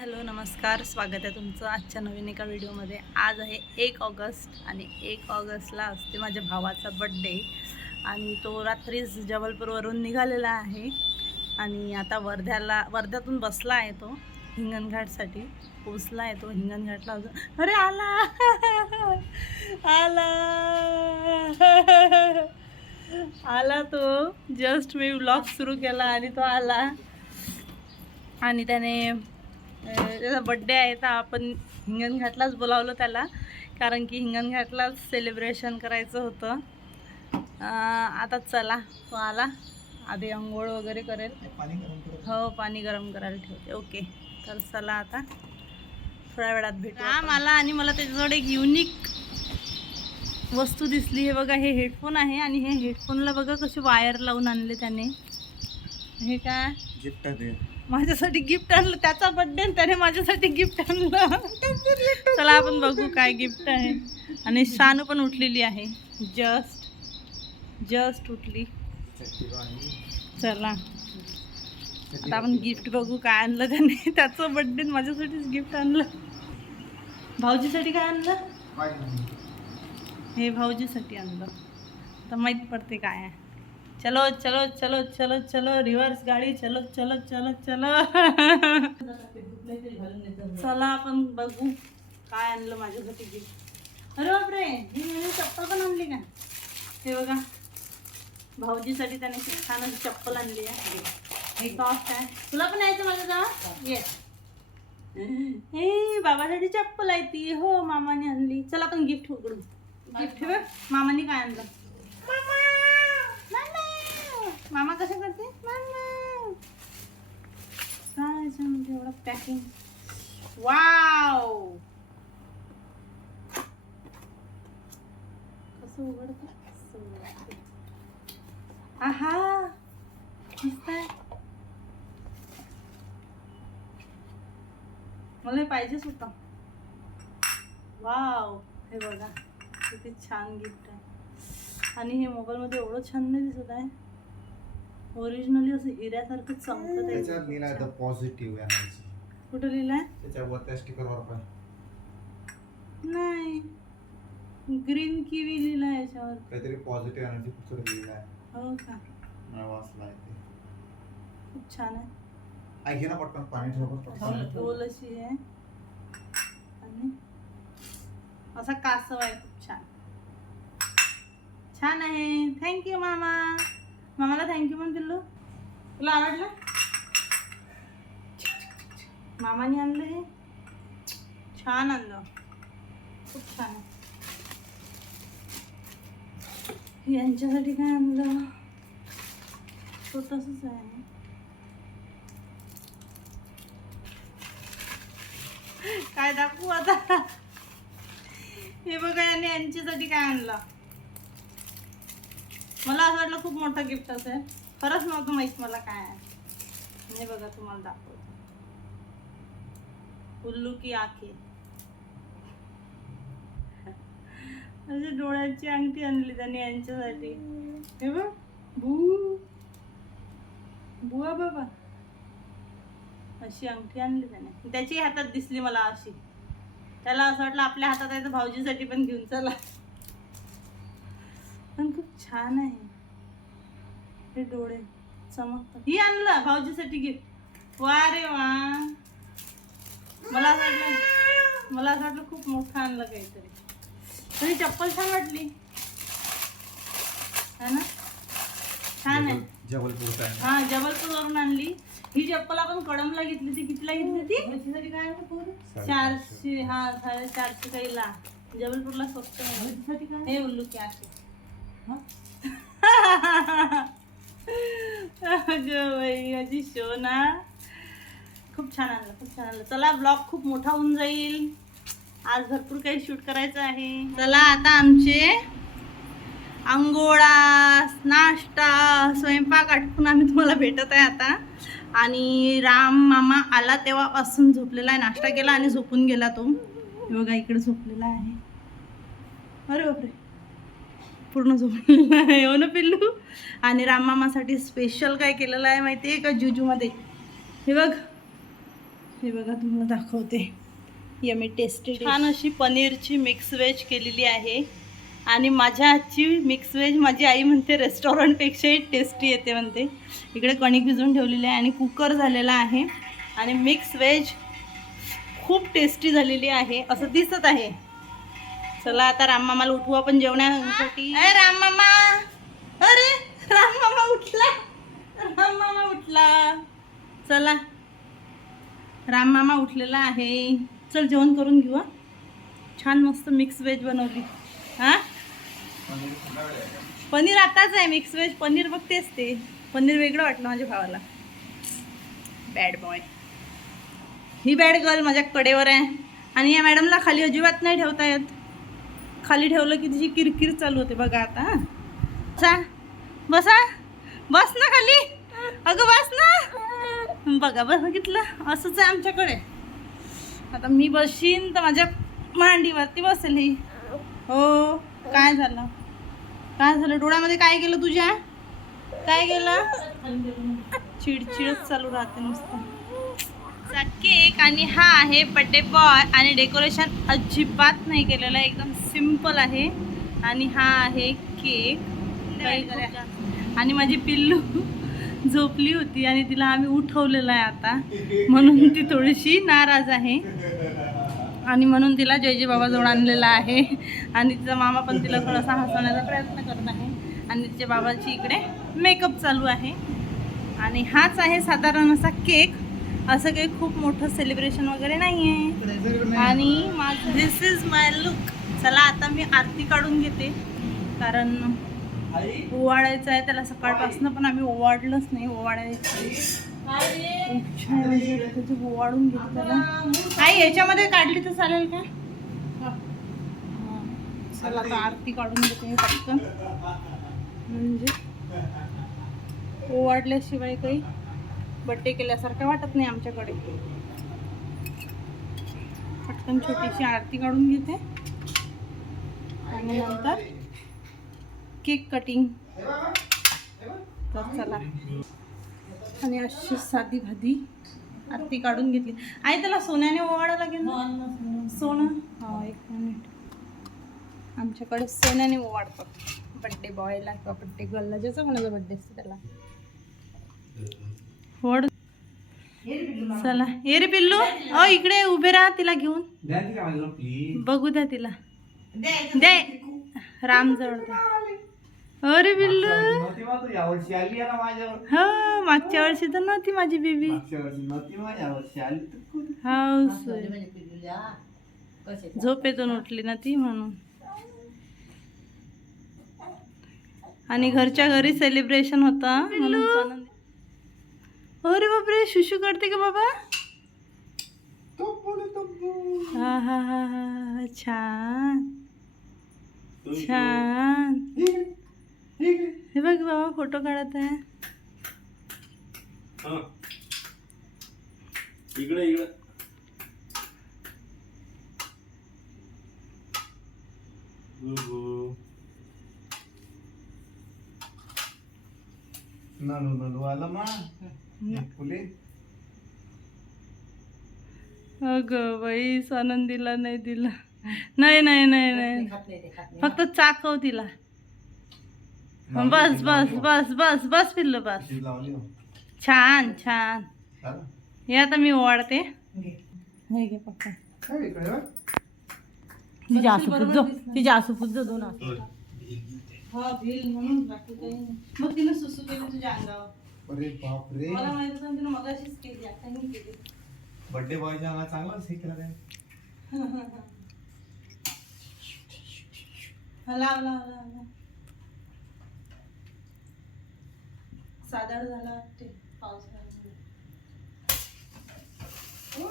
Hello नमस्कार. स्वागत आहे तुमचं आजच्या नवीन एका व्हिडिओमध्ये. आज आहे एक ऑगस्ट आणि एक ऑगस्टला असते माझ्या भावाचा बड्डे आणि तो रात्रीच जबलपूरवरून निघालेला आहे आणि आता वर्ध्याला वर्ध्यातून बसला आहे तो हिंगणघाटसाठी. पोचला आहे तो हिंगणघाटला अजून. अरे आला! आला! आला तो. जस्ट मी व्लॉग सुरू केला आणि तो आला. आणि त्याने त्याचा बड्डे आहे तर आपण हिंगणघाटलाच बोलावलं त्याला. कारण की हिंगणघाटलाच सेलिब्रेशन करायचं होतं. अं, आता चला तो आला. आधी आंघोळ वगैरे करेल. हो पाणी गरम करायला ठेवते. ओके तर चला आता. थोड्या वेळात भेटू हा मला आणि मला त्याच्याजवळ एक युनिक वस्तू दिसली. हे बघा हे हेडफोन आहे आणि हे हेडफोनला बघा कसे वायर लावून आणले त्याने. हे काय? माझ्यासाठी गिफ्ट आणलं त्याचा बर्थडे त्याने माझ्यासाठी गिफ्ट आणलं. चला आपण बघू काय गिफ्ट आहे. आणि शानू पण उठलेली आहे. जस्ट जस्ट उठली. चला. आता आपण गिफ्ट बघू काय आणलं त्याने. त्याचं बर्थडे माझ्यासाठीच गिफ्ट आणलं. भाऊजीसाठी काय आणलं? हे भाऊजीसाठी आणलं. तर माहीत पडते काय आहे. चलो चलो चलो चलो चलो रिव्हर्स गाडी चलो चलो चलो चलो। चला आपण बघू काय आणलं माझ्यासाठी गिफ्ट अरे बापरे ही मी चप्पल पण आणली का? हे बघा. भाऊजीसाठी त्याने छान चप्पल आणली आहे. हे कॉस्ट आहे. तुला पण यायचं माझ्या जावा येस हे बाबासाठी चप्पल आहे ती. हो मामाने आणली. चला आपण गिफ्ट उघडू. गिफ्ट मामाने काय आणलं? मामा कसे कसं करते? मामा! काय एवढं पॅकिंग वाव कसं उघडत? आहा! मस्त मला पाहिजेच होतं. वाव हे बघा किती छान गिफ्ट आहे. आणि हे मोबाईलमध्ये एवढं छान नाही दिसत आहे. ओरिजिनली असं हिऱ्यासारखं चमकत त्याच्यावर लिहिलं आहे आहे द पॉझिटिव्ह एनर्जी कुठं लिहिलंय त्याच्यावर त्या स्टिकरवर पण. नाही. ग्रीन किवी लिहिलंय याच्यावर. काहीतरी पॉझिटिव्ह एनर्जी पिक्चर लिहिलं आहे हो का? मला वाचलं आहे ते. खूप छान आहे. आई घे ना पटकन पाणी ठेव बरं, पटकन गोल अशी आहे. आणि असा कासव आहे खूप छान. छान आहे. थँक्यू मामा. मामाला थँक्यू पण पिल्लू तुला आवडलं? मामाने आणलं हे. छान आणलं. खूप छान आहे. यांच्यासाठी काय आणलं? तो तसंच आहे काय दाखवू आता? हे बघा यांनी यांच्यासाठी काय आणलं? मला असं वाटलं खूप मोठं गिफ्ट असेल. खरंच नव्हतं माहीत मला काय आहे. मी बघा तुम्हाला दाखवतो. उल्लू की आखे. म्हणजे डोळ्याची अंगठी आणली त्याने यांच्यासाठी. हे बघ भू बुवा बाबा. अशी अंगठी आणली त्याने. त्याची हातात दिसली मला अशी. त्याला असं वाटलं आपल्या हातात आहे तर भाऊजीसाठी पण घेऊन चला. छान आहे. हे डोळे चमकतात. ही आणलं भाऊजीसाठी गिफ्ट वा रे वा. मला असं वाटलं मला असं वाटलं खूप मोठं आणलं काहीतरी. तरी चप्पल छान वाटली. है ना? छान आहे. हा जबलपूर वरून आणली. ही चप्पल आपण कडमला घेतली ती कितीला घेतली ती? चारशे हा साडे चारशे काहीला जबलपूरला स्वस्त आहे. हे उल्लू की आहे अगं बाई माझी शोना खूप छान आणलं खूप छान आणलं. चला ब्लॉग खूप मोठा होऊन जाईल. आज भरपूर काही शूट करायचं आहे. चला आता आमचे आंघोळा नाश्ता स्वयंपाक आटपून आम्ही तुम्हाला भेटत आहे आता. आणि राम मामा आला तेव्हापासून झोपलेला आहे. नाश्ता केला आणि झोपून गेला तो. योगा बघा इकडे झोपलेला आहे. अरे बापरे. पूर्ण झोपलेला आहे. हो ना पिल्लू? आणि राममामासाठी स्पेशल काय केलेलं आहे माहिती आहे का? जुजूमध्ये. हे बघ. हे बघा तुम्हाला दाखवते. यमी टेस्टी छान अशी पनीरची मिक्स व्हेज केलेली आहे. आणि माझ्या आजची मिक्स व्हेज माझी आई म्हणते रेस्टॉरंटपेक्षाही टेस्टी येते म्हणते. इकडे कणिक भिजून ठेवलेली आहे आणि कुकर झालेला आहे. आणि मिक्स व्हेज खूप टेस्टी झालेली आहे. असं दिसत आहे. चला आता राममामाला उठवू आपण जेवण्यासाठी अरे राममामा अरे राममामा उठला. राममामा उठला. चला. राममामा उठलेला आहे. चल जेवण करून घेऊ छान मस्त मिक्स व्हेज बनवली. हां? पनीर आताच आहे मिक्स व्हेज पनीर बघतेच ते. पनीर वेगळं वाटलं माझ्या भावाला. बॅड बॉय ही बॅड गर्ल माझ्या कडेवर आहे. आणि या मॅडमला खाली अजिबात नाही ठेवता येत. खाली ठेवलं की तिची किरकिर चालू होते बघा आता हं. बसा बसा. बस ना खाली. अगं बस ना. बघा बस बघितलं. असंच आहे आमच्याकडे. आता मी बसीन तर माझ्या मांडीवरती बसेल ही. हो काय झालं? काय झालं? डोळ्यामध्ये काय गेलं तुझ्या? काय गेलं? चिडचिडच चालू राहते नुसतं. केक आणि हा आहे बड्डे बॉय आणि डेकोरेशन अजिबात नाही केलेलं एकदम सिंपल आहे. आणि हा आहे केक. आणि माझी पिल्लू झोपली होती आणि तिला आम्ही उठवलेलं आहे आता. म्हणून ती थोडीशी नाराज आहे. आणि म्हणून तिला जय जय बाबाजवळ आणलेला आहे. आणि तिचा मामा पण तिला थोडासा हसवण्याचा प्रयत्न करत आहे. आणि तिच्या बाबाची इकडे मेकअप चालू आहे. आणि हाच आहे साधारण असा केक. असं काही खूप मोठं सेलिब्रेशन वगैरे नाही आहे आणि माझं दिस इज माय लुक चला आता मी आरती काढून घेते. कारण ओवाळायचं आहे त्याला सकाळपासून पण आम्ही ओवाळलंच नाही ओवाळायचं. ओवाळून घेते त्याला. आई याच्यामध्ये काढली तर चालेल का? हा. चला आता आरती काढून घेते मी पटकन. म्हणजे ओवाळल्याशिवाय काही बड्डे केल्यासारखं वाटत नाही आमच्याकडे. पटकन छोटीशी आरती काढून घेते. आणि नंतर केक कटिंग. तर चला. आणि अशी साधी भादी आरती काढून घेतली. आई त्याला सोन्याने ओवाळा लागेल ना? सोनं? हा एक मिनिट. आमच्याकडे सोन्याने ओवाळतात. बड्डे बॉयला किंवा बड्डे गर्लला ज्याचा कोणाचा बड्डे असतो त्याला. ओढ. चला. ये रे पिल्लू. अ इकडे उभे राहा तिला घेऊन. प्लीज बघू द्या तिला. दे. राम जवळ दे. अरे पिल्लू यावर्षी आली आहे ना माझ्यावर. हा मागच्या वर्षी तर नव्हती माझी बेबी. मागच्या वर्षी नव्हती मग यावर्षी आली तर कुठे? हा झोपेतून उठली ना ती म्हणून. आणि घरच्या घरी सेलिब्रेशन होतं म्हणून आनंद अरे बापरे शुशू करते का बाबा. हा हा हा हा हा. छान. छान. हे बघ बाबा फोटो काढत आहे हा. इकडे इकडे गुगू. ननू ननू आला मा फुले अगं बाई आनंदीला नाही दिला नाही नाही नाही नाही. फक्त चाकव तिला. बस बस बस बस बस पिल्लू बस. हो. छान छान? हे आता मी ओवाळते. हे घे पप्पा. आसू आसू दोन हा भिल म्हणून बाकी काही नाही. मग तिने सुसू केली तुझ्या अंगावर. अरे बाप रे. मला माहीत होतं तिने मगाशीच केली आता नाही केली. बर्थडे बॉयच्या अंगात चांगला शिकला रे हा, लाव लाव लाव लाव. सादळ झाला वाटते. पावसाळ्यामुळे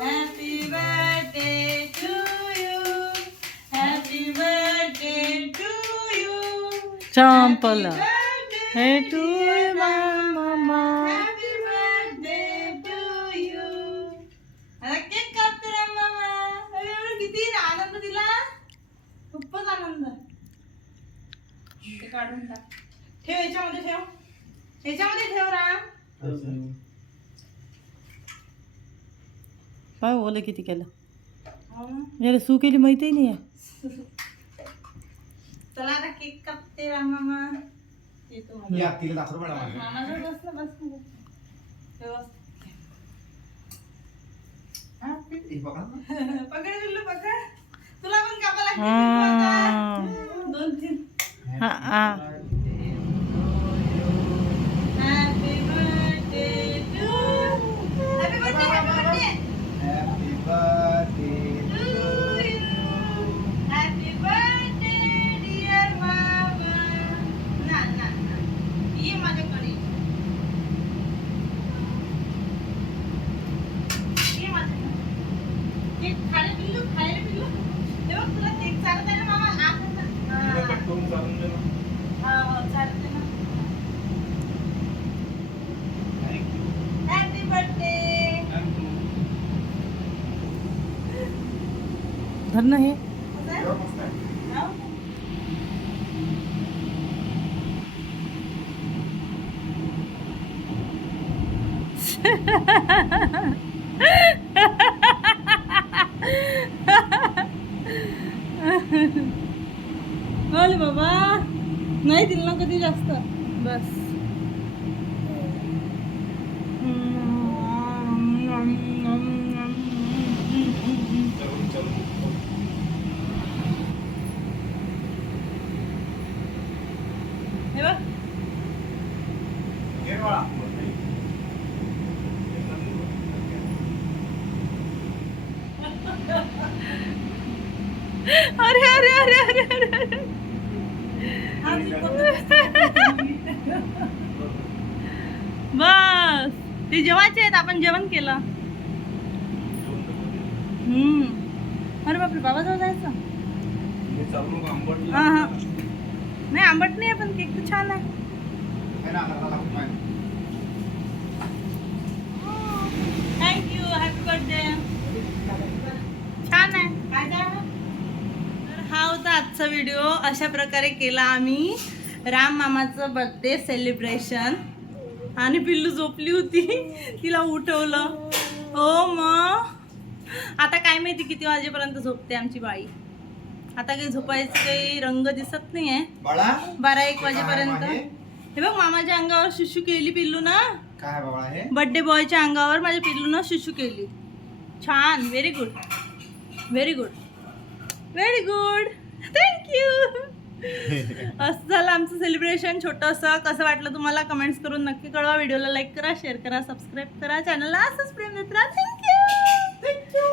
happy birthday to you happy birthday to you चंपल हे टू काढून टाक. ठेव याच्यामध्ये ठेव. याच्यामध्ये ठेव राम. पाय ओलं किती केलं? हो. ना. याला सू केली माहिती नाही? आहे चला आता केक कापते राम मामा. येतो मामाजवळ बस पकड हा हा धर ना हे. बोल बाबा. नाही दिलं ना कधी जास्त? बस चलून चलून हे बघ घे बाळा. अरे अरे अरे अरे अरे अरे बस ते जेवायचे आहेत आपण जेवण केलं. हम्म. अरे बापरे बाबाजवळ जायचं? हे हा. नाही आंबट नाही पण केक तर छान आहे. थँक्यू हॅपी बर्थडे छान आहे. काय? तर हा होता आजचा व्हिडिओ अशा प्रकारे केला आम्ही. राम मामाचं बर्थडे सेलिब्रेशन आणि पिल्लू झोपली होती. तिला उठवलं. हो मग आता काय माहिती किती वाजेपर्यंत झोपते आमची बाई. आता काही झोपायचं काही रंग दिसत नाही आहे बारा एक वाजेपर्यंत? हे बघ मामाच्या अंगावर शिशू केली पिल्लू ना. हे बर्थडे बॉयच्या अंगावर माझ्या पिल्लूनं शिशू केली. छान very good very good very good thank you असं झालं आमचं सेलिब्रेशन छोटंसं कसं वाटलं तुम्हाला? कमेंट्स करून नक्की कळवा. व्हिडिओला लाईक करा शेअर करा सबस्क्राईब करा. चॅनलला असंच प्रेम देत राहा थँक्यू थँक्यू